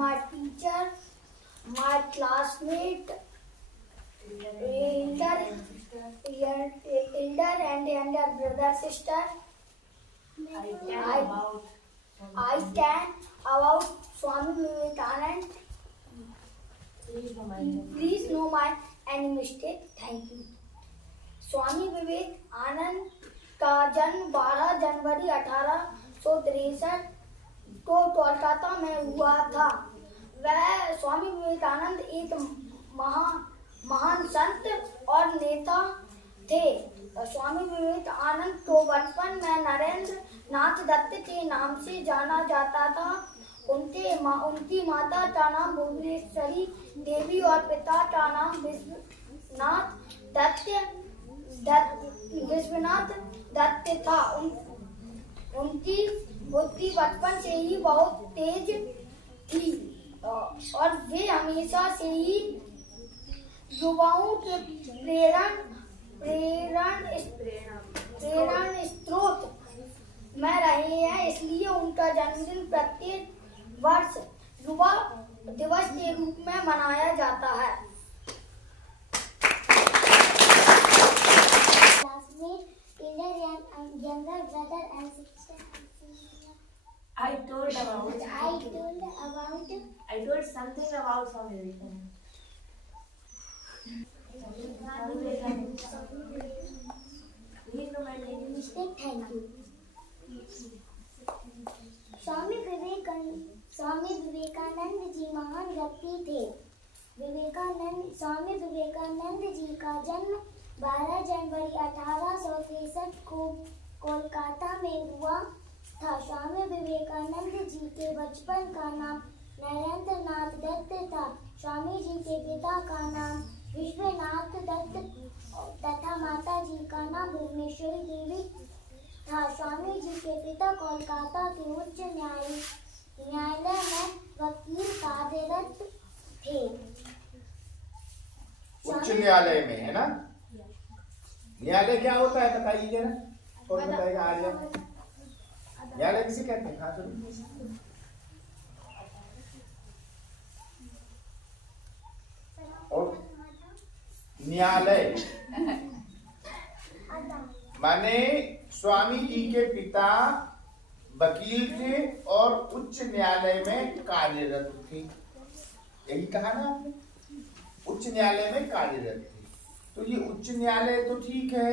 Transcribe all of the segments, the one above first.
my teacher, my classmate, elder and younger brother, sister. I can about Swami Vivekanand. Please no mind any mistake. Thank you. Swami Vivekananda का जन्म 12 जनवरी 1863 को कोलकाता में हुआ था। वह स्वामी विवेकानंद एक महान संत और नेता थे। स्वामी विवेकानंद को बचपन में नरेंद्र नाथ दत्त के नाम से जाना जाता था। उनकी माता का नाम भुवनेश्वरी देवी और पिता का नाम विश्वनाथ दत्त था। उनकी बुद्धि बचपन से ही बहुत तेज थी और वे हमेशा से ही युवाओं के प्रेरण स्रोत में रहे हैं। इसलिए उनका जन्मदिन प्रत्येक वर्ष युवा दिवस के रूप में मनाया जाता है। Younger brother and sister. I told something about Swami Vivekananda. Please no mind any mistake. Thank you. Swami Vivekananda ji महान व्यक्ति थे। स्वामी विवेकानंद जी का जन्म 12 जनवरी 1863 को कोलकाता में हुआ था। स्वामी विवेकानंद जी के बचपन का नाम नरेंद्र नाथ दत्त था। स्वामी जी के पिता का नाम विश्वनाथ दत्त तथा माता जी का नाम भुवनेश्वरी देवी था। स्वामी जी के पिता कोलकाता के उच्च न्यायालय में वकील कार्यरत थे। उच्च न्यायालय में है ना? न्यायालय क्या होता है बताइए जरा। कौन बताएगा? आर्य न्यायालय किसे कहते हैं? हाँ सुनिए। और न्यायालय माने स्वामी जी के पिता वकील थे और उच्च न्यायालय में कार्यरत थे। यही कहा ना आपने, उच्च न्यायालय में कार्यरत थे। तो ये उच्च न्यायालय तो ठीक है,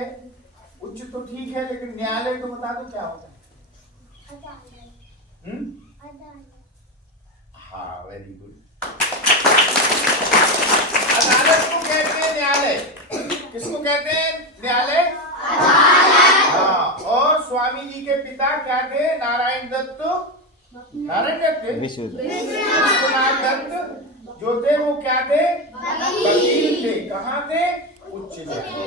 उच्च तो ठीक है, लेकिन न्यायालय तो बता दो क्या होता है? हाँ, वेरी गुड। अदालत को कहते हैं न्यायालय। किसको कहते हैं न्यायालय? हाँ। और स्वामी जी के पिता क्या थे? नारायण दत्त विश्वनाथ दत्त जो थे वो क्या थे? वकील थे। कहाँ थे? उच्च न्यायालय।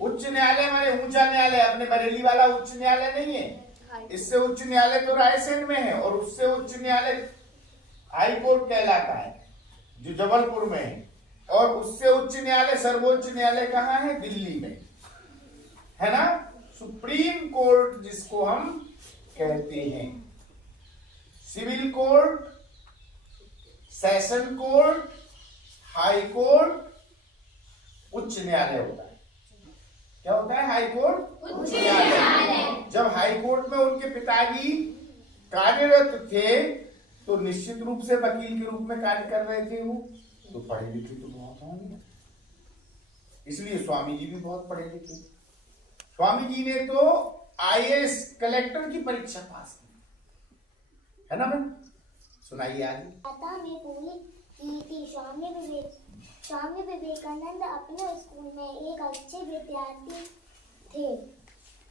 उच्च न्यायालय माने ऊंचा न्यायालय। अपने बरेली वाला उच्च न्यायालय नहीं है। इससे उच्च न्यायालय तो रायसेन में है और उससे उच्च न्यायालय हाई कोर्ट कहलाता है जो जबलपुर में है। और उससे उच्च न्यायालय सर्वोच्च न्यायालय कहाँ है? दिल्ली में है ना। सुप्रीम कोर्ट जिसको हम कहते हैं। Civil court, session court, high court, उच्च न्यायालय होता है। क्या होता है? हाई कोर्ट, उच्च न्यायालय। जब हाई कोर्ट में उनके पिताजी कार्यरत थे तो निश्चित रूप से वकील के रूप में कार्य कर रहे थे। वो तो पढ़े लिखे तो बहुत होंगे, इसलिए स्वामी जी भी बहुत पढ़े लिखे। स्वामी जी ने तो IAS कलेक्टर की परीक्षा पास की है ना। मैम सुनाइए आगे। में पूरी की थी। स्वामी विवेकानंद अपने स्कूल में एक अच्छे विद्यार्थी थे।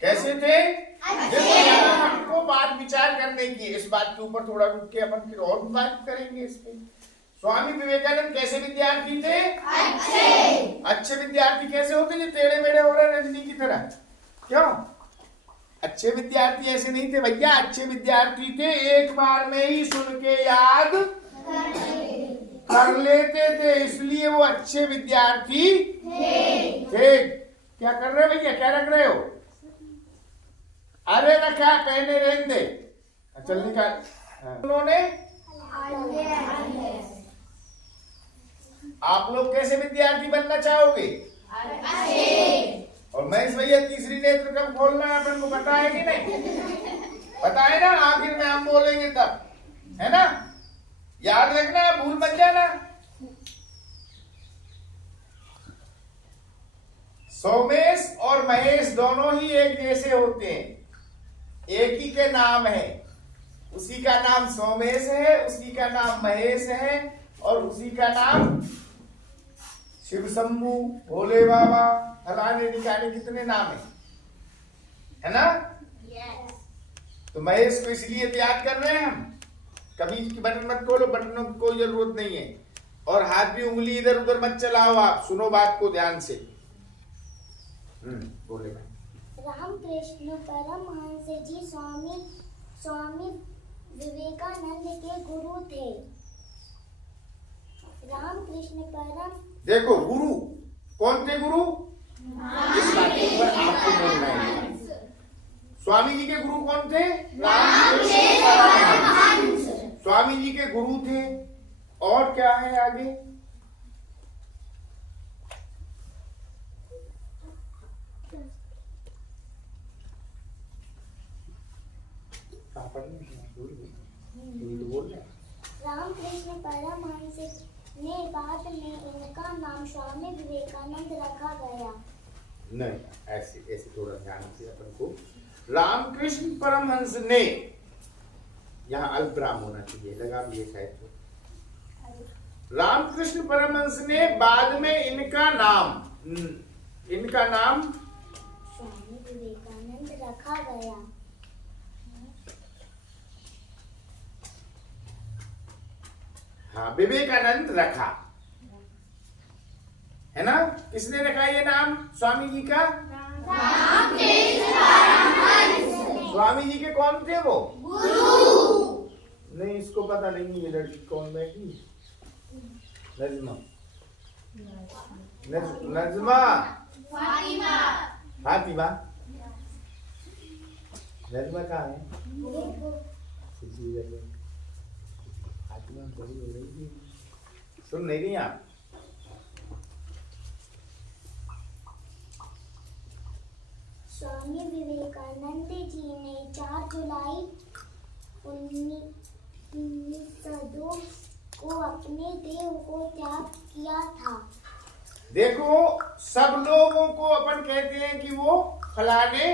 कैसे थे? आपको बात विचार करने की, इस बात के ऊपर थोड़ा रुक के अपन फिर और बात करेंगे इस पे। स्वामी विवेकानंद कैसे विद्यार्थी थे? अच्छे विद्यार्थी कैसे होते? जो टेढ़े मेढ़े हो रहे रजनी की तरह। क्यों? अच्छे विद्यार्थी ऐसे नहीं थे भैया। अच्छे विद्यार्थी थे एक बार में ही सुन के याद कर लेते थे, इसलिए वो अच्छे विद्यार्थी थे। क्या कर रहे भैया? क्या रख रहे हो? अरे रखा, पहने रहने दे। चल निकाल। उन्होंने आप लोग कैसे विद्यार्थी बनना चाहोगे? और महेश भैया तीसरी नेत्र कब खोलना है अपन को पता है कि नहीं? पता है ना, आखिर में हम बोलेंगे तब, है ना? याद रखना, भूल मत जाना। सोमेश और महेश दोनों ही एक जैसे होते हैं, एक ही के नाम है। उसी का नाम सोमेश है, उसी का नाम महेश है, और उसी का नाम शिव शंभू, भोले बाबा, फलाने निकाले, कितने नाम है ना? तो महेश को इसलिए त्याग कर रहे हैं हम। कभी इसकी बटन मत खोलो, बटनों की कोई जरूरत नहीं है। और हाथ भी उंगली इधर उधर मत चलाओ, आप सुनो बात को ध्यान से। बोले रामकृष्ण परमहंस जी स्वामी विवेकानंद के गुरु थे। रामकृष्ण परम, देखो गुरु कौन थे? गुरु इस बात के ऊपर आपको बोलना है। स्वामी जी के गुरु कौन थे? स्वामी जी के गुरु थे। और क्या है आगे? रामकृष्ण परमहंस ने बाद में इनका नाम स्वामी विवेकानंद रखा गया। नहीं, ऐसे थोड़ा ध्यान से अपन को। रामकृष्ण परमहंस ने, यहाँ अल्पराम होना चाहिए, लगा भी ये शायद तो। रामकृष्ण परमहंस ने बाद में इनका नाम स्वामी विवेकानंद रखा गया। हाँ, विवेकानंद रखा है ना? किसने रखा ये नाम स्वामी जी का? स्वामी जी के कौन थे वो? गुरु। नहीं, इसको पता नहीं ये लड़की कौन बैठी? नजमा। फातिमा। नजमा कहाँ है? सुन नहीं रही आप? स्वामी विवेकानंद जी ने 4 जुलाई 1902 को अपने देह को त्याग किया था। देखो, सब लोगों को अपन कहते हैं कि वो फलाने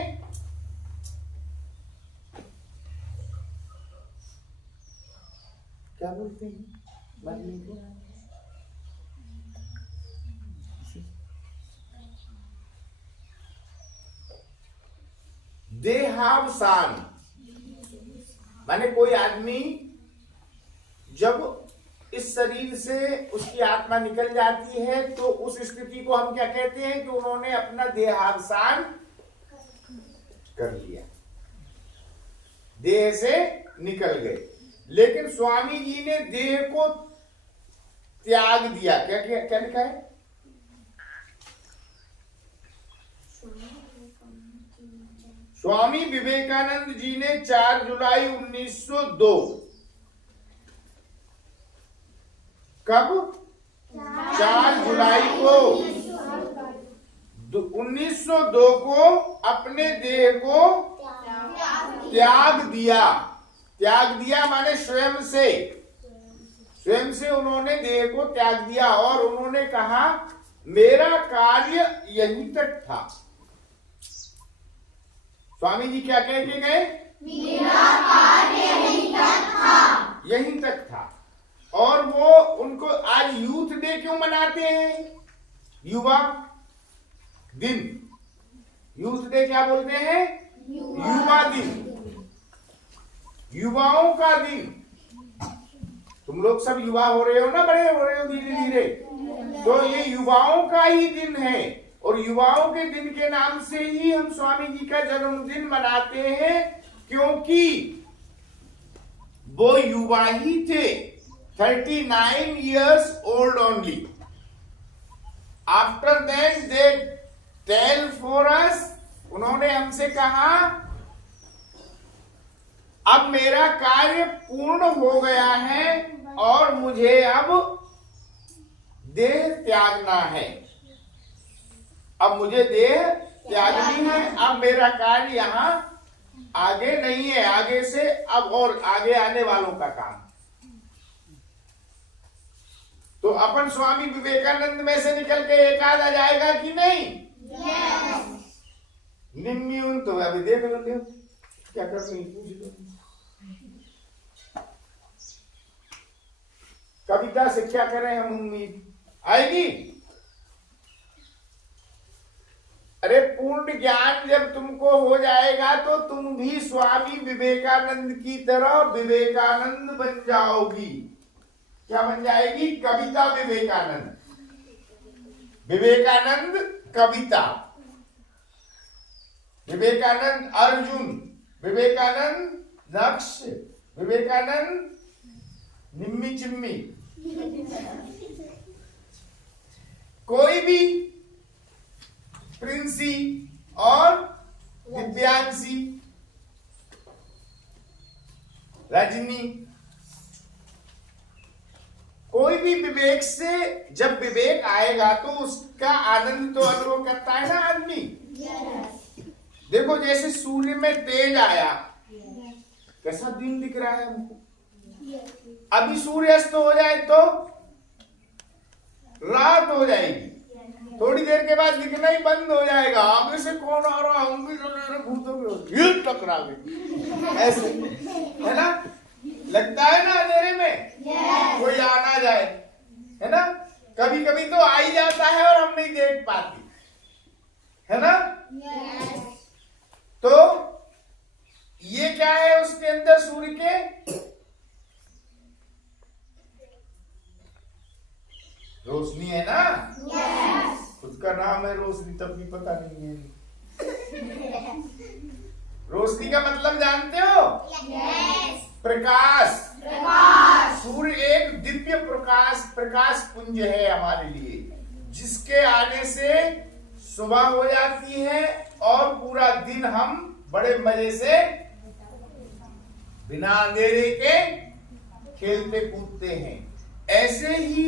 क्या बोलते हैं? देहावसान माने कोई आदमी जब इस शरीर से उसकी आत्मा निकल जाती है तो उस स्थिति को हम क्या कहते हैं कि उन्होंने अपना देहावसान कर लिया, देह से निकल गए। लेकिन स्वामी जी ने देह को त्याग दिया। क्या क्या क्या लिखा है? स्वामी विवेकानंद जी ने 4 जुलाई 1902 कब? 4 जुलाई को 1902 को अपने देह को त्याग दिया। त्याग दिया माने स्वयं से उन्होंने देह को त्याग दिया और उन्होंने कहा मेरा कार्य यहीं तक था। स्वामी जी क्या कह के गए? मेरा कार्य यहीं तक था। और वो उनको आज यूथ डे क्यों मनाते हैं? युवा दिन। यूथ डे क्या बोलते हैं? युवा दिन, युवाओं का दिन। तुम लोग सब युवा हो रहे हो ना, बड़े हो रहे हो धीरे धीरे, तो ये युवाओं का ही दिन है। और युवाओं के दिन के नाम से ही हम स्वामी जी का जन्मदिन मनाते हैं, क्योंकि वो युवा ही थे। 39 years old only. After that they tell for us, उन्होंने हमसे कहा अब मेरा कार्य पूर्ण हो गया है, और मुझे अब देह त्यागना है। अब मुझे देह त्यागनी है। अब मेरा कार्य यहाँ आगे नहीं है, आगे से अब और आगे आने वालों का काम। तो अपन स्वामी विवेकानंद में से निकल के एक आध आ जाएगा कि नहीं? निम्न तो अभी देख लो क्या करनी पूछ लो। कविता से क्या करें हम, उम्मीद आएगी? अरे पूर्ण ज्ञान जब तुमको हो जाएगा तो तुम भी स्वामी विवेकानंद की तरह विवेकानंद बन जाओगी। क्या बन जाएगी? कविता विवेकानंद। विवेकानंद कविता, विवेकानंद अर्जुन, विवेकानंद नक्श, विवेकानंद निम्मी चिम्मी। कोई भी प्रिंसी और दिव्यांशी, रजनी, कोई भी विवेक से, जब विवेक आएगा तो उसका आनंद तो अनुभव करता है ना आदमी। देखो जैसे सूर्य में तेज आया, कैसा दिन दिख रहा है हमको। अभी सूर्यास्त हो जाए तो रात हो जाएगी, थोड़ी देर के बाद दिखना ही बंद हो जाएगा। आगे से कौन आ रहा है, भूतों टकरा गए, ऐसे है ना, लगता है ना अंधेरे में कोई आना जाए, है ना। कभी कभी तो आ ही जाता है और हम नहीं देख पाते, है ना। तो ये क्या है उसके अंदर सूर्य के? रोशनी है ना। खुद का नाम है रोशनी, तब भी पता नहीं है। रोशनी का मतलब जानते हो? प्रकाश। सूर्य एक दिव्य प्रकाश पुंज है हमारे लिए, जिसके आने से सुबह हो जाती है और पूरा दिन हम बड़े मजे से बिना अंधेरे के खेलते कूदते हैं। ऐसे ही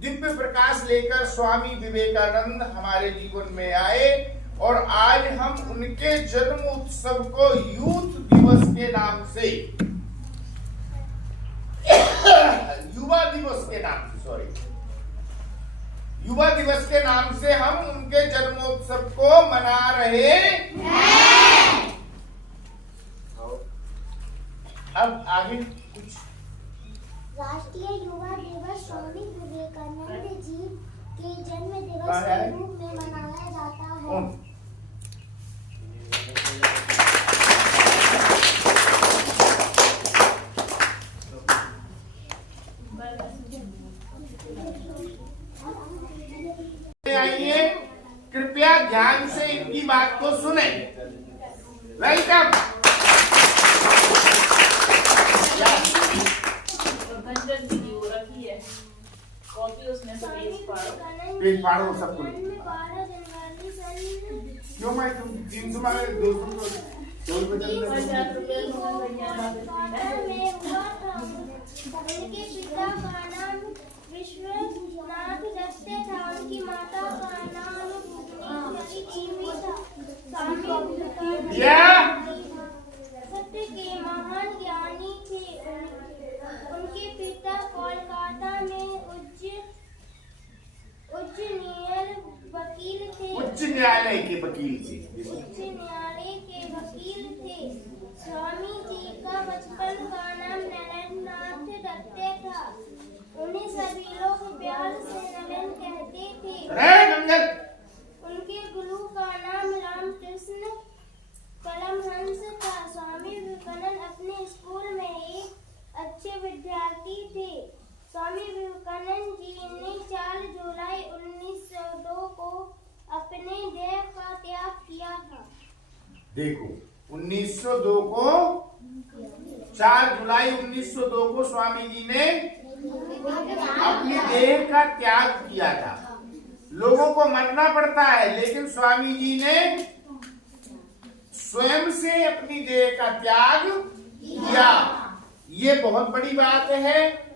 दिव्य प्रकाश लेकर स्वामी विवेकानंद हमारे जीवन में आए और आज हम उनके जन्म उत्सव को यूथ दिवस के नाम से, युवा दिवस के नाम से, युवा दिवस के नाम से हम उनके जन्मोत्सव को मना रहे हैं। अब आगे कुछ। राष्ट्रीय युवा दिवस स्वामी विवेकानंद जी के जन्म दिवस के रूप में मनाया जाता है। आइए, कृपया ध्यान से इनकी बात को सुने। वेलकम। पेज फाड़ो सबको। क्यों मैं तुम 300 मांगे, 200 उनके पिता का नाम विश्वनाथ दत्त था, उनकी माता का नाम भुवनेश्वरी था। सत्य के महान ज्ञानी थे। उनके पिता कोलकाता में उच्च न्यायालय वकील थे। उच्च न्यायालय के वकील थे। स्वामी जी का बचपन का नाम नरेंद्रनाथ दत्त था। उन्हें सभी लोग प्यार से नरेंद्र कहते थे। उनके गुरु का नाम रामकृष्ण परमहंस था। स्वामी विवेकानंद अपने स्कूल में एक अच्छे विद्यार्थी थे। स्वामी विवेकानंद जी ने 4 जुलाई 1902 को अपने देह का त्याग किया था। देखो 1902 को, 4 जुलाई 1902 को स्वामी जी ने अपनी देह का त्याग किया था। लोगों को मरना पड़ता है, लेकिन स्वामी जी ने स्वयं से अपनी देह का त्याग किया। ये बहुत बड़ी बात है।